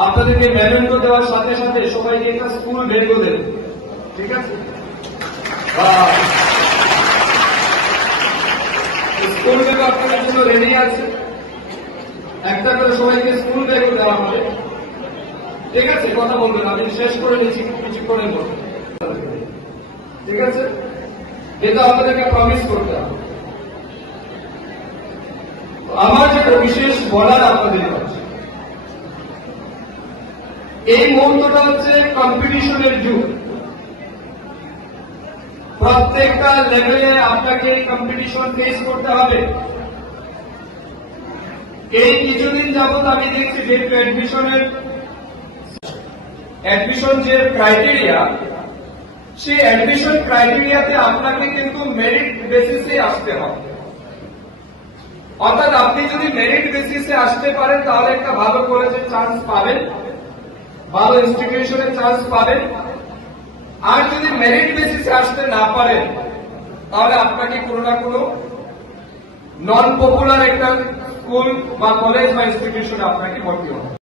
আপনাদেরকে মেমেন্টো দেওয়ার সাথে সাথে সবাইকে একটা স্কুল ব্যাগও দেব, ঠিক আছে? স্কুল ব্যাগ আপনাদের জন্য রেডি আছে, একটা করে সবাইকে স্কুল ব্যাগও দেওয়া হবে, ঠিক আছে? কথা বলবেন, আমি শেষ করে নিচ্ছি কিছুক্ষণের মধ্যে, ঠিক আছে? এটা আপনাদেরকে প্রমিস করতে হবে। আমার যেটা বিশেষ বলার আপনাদের কাছে, এই মুহূর্তটা হচ্ছে কম্পিটিশনের যুগ। প্রত্যেকটা লেভেলে আপনাকে কম্পিটিশন ফেস করতে হবে। এই কিছুদিন যাবৎ আমি দেখছি যেহেতু অ্যাডমিশন যে ক্রাইটেরিয়া, সেই অ্যাডমিশন ক্রাইটেরিয়াতে আপনাকে কিন্তু মেরিট বেসিসে আসতে হবে। অর্থাৎ আপনি যদি মেরিট বেসিসে আসতে পারেন তাহলে একটা ভালো কলেজের চান্স পাবেন, ভালো ইনস্টিটিউশনের চান্স পাবেন। আর যদি মেরিট বেসিসে আসতে না পারেন তাহলে আপনাকে কোনো না কোনো নন পপুলার একটা স্কুল বা কলেজ বা ইনস্টিটিউশনে আপনাকে ভর্তি হতে হবে।